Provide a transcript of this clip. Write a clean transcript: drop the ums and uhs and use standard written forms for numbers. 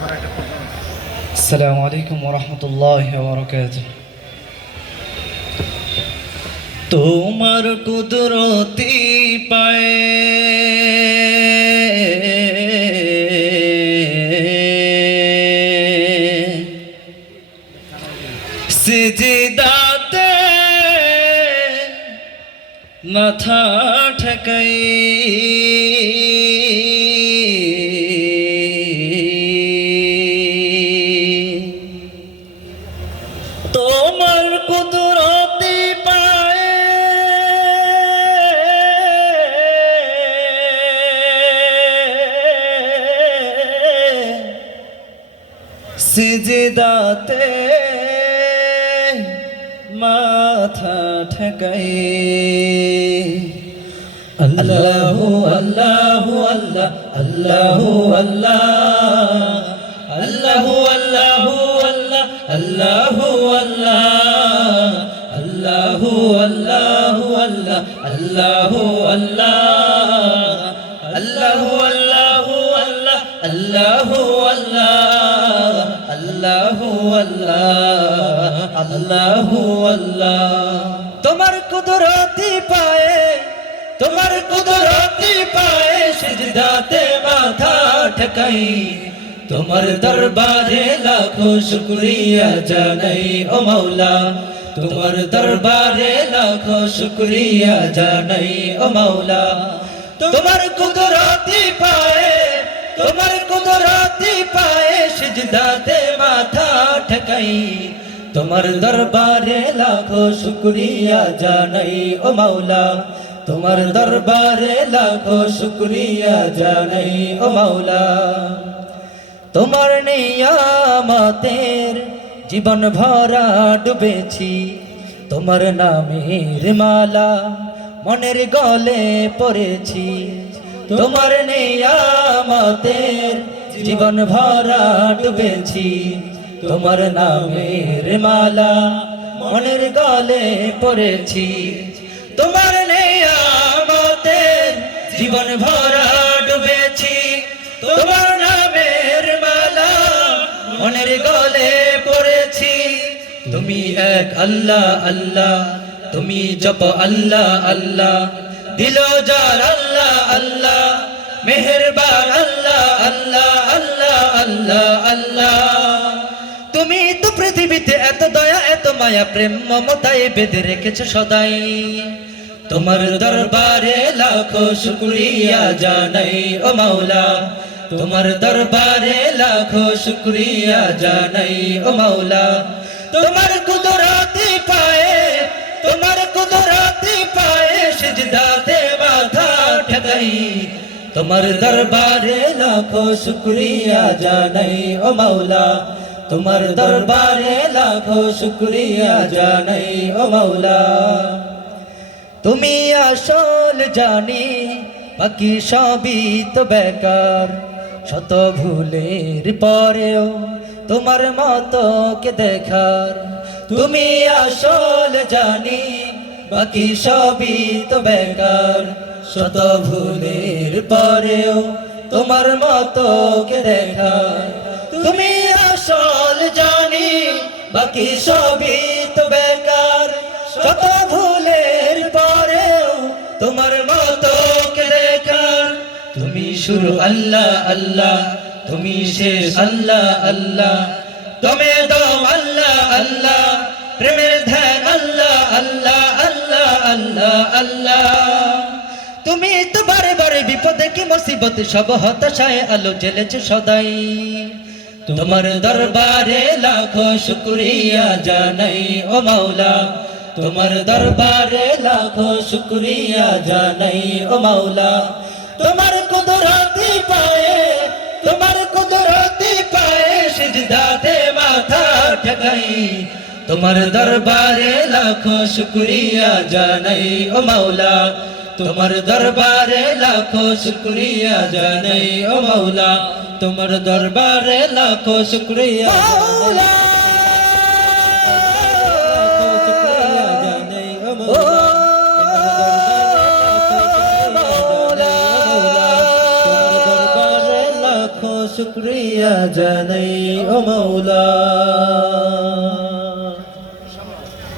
আসসালামু আলাইকুম ওয়া রাহমাতুল্লাহি ওয়া বারাকাতুহু। তোমার কুদরতি পায়ে সিজদাতে মাথা ঠেকাই, তোমার কুদরতি পায়ে সিজদাতে মাথা ঠেকাই। আল্লাহু আল্লাহু আল্লাহ আল্লাহু আল্লাহ আল্লাহু আল্লাহু আল্লাহ আল্লাহু আল্লাহ আল্লাহু আল্লাহু আল্লাহ আল্লাহু আল্লাহ আল্লাহু আল্লাহু আল্লাহ আল্লাহু আল্লাহ আল্লাহু আল্লাহ আল্লাহু আল্লাহ। তোমার কুদরতি পায়ে, তোমার কুদরতি পায়ে সিজদাতে মাথা ঠেকাই, তোমার দরবারে লাখো শুকরিয়া জানাই ও মাওলা, তোমার দরবারে লাখো শুকরিয়া জানাই ও মাওলা। তোমার কুদরতি পায়ে, তোমার কুদরতি পায়ে সিজদাতে মাথা ঠেকাই, তোমার দরবারে লাখো শুকরিয়া জানাই ও মাওলা, তোমার দরবারে লাখো শুকরিয়া জানাই ও মাওলা। তোমার নিয়ামতের জীবন ভরা ডুবেছি, তোমার নামের মালা মনের গলে পড়েছি, তোমার নিয়ামতের জীবন ভরা ডুবেছি, তোমার নামের মালা মনের গলে পড়েছি, তোমার নিয়ামতের জীবন ভরা ডুবেছি, তোমার নামের মালা মনের গলে পড়েছি। তুমি এক আল্লাহ আল্লাহ, তুমি জপ আল্লাহ আল্লাহ, দিল যার আল্লাহ আল্লাহ, মেহেরবান আল্লাহ আল্লাহ আল্লাহ আল্লাহ আল্লাহ। তুমি তো পৃথিবীতে এত দয়া এত মায়া প্রেম মমতায় বেঁধে রেখেছো সদাই, তোমার দরবারে লাখো শুকরিয়া জানাই ও মাওলা, তোমার দরবারে লাখো শুকরিয়া জানাই ও মাওলা। তোমার কুদরতি পায়ে, তোমার কুদরতি পায়ে সিজদাতে মাথা ঠেকাই, তোমার দরবারে লাখো শুকরিয়া জানাই ও মাওলা, তোমার দরবারে লাখো শুকরিয়া জানাই ও মাওলা। তুমি আসল জানি বাকি সবই তো বেকার, শত ভুলের পরেও তোমার মতো কে দেখার। তুমি আসল জানি বাকি সবই তো বেকার, শত ভুলের পরেও তোমার মতো কে দেখার। তুমি আসল জানি বাকি সবই তো বেকার, শত ভুলের পরেও তোমার মতো কে দেখার। তুমি শুরু আল্লাহ আল্লাহ, তুমি শেষ আল্লাহ আল্লাহ, তুমি দম আল্লাহ আল্লাহ, প্রেমের ধ্যান আল্লাহ আল্লাহ আল্লাহ আল্লাহ আল্লাহ। তুমি তো বারে বারে বিপদে কি মুসিবতে সব হতাশায় আলো জ্বেলেছ সদাই, তোমার দরবারে লাখো শুকরিয়া জানাই ও মাওলা, তোমার দরবারে লাখো শুকরিয়া জানাই ও মাওলা। তোমার কুদরতি পায়ে, তোমার কুদরতি পায়ে সিজদাতে মাথা ঠেকাই, তোমার দরবারে লাখো শুকরিয়া জানাই ও মাওলা, তোমার দরবারে লাখো শুকরিয়া জানাই ও মাওলা, তোমার দরবারে লাখো শুকরিয়া মাওলা। শুক্রিয়া জানাই ও মৌলা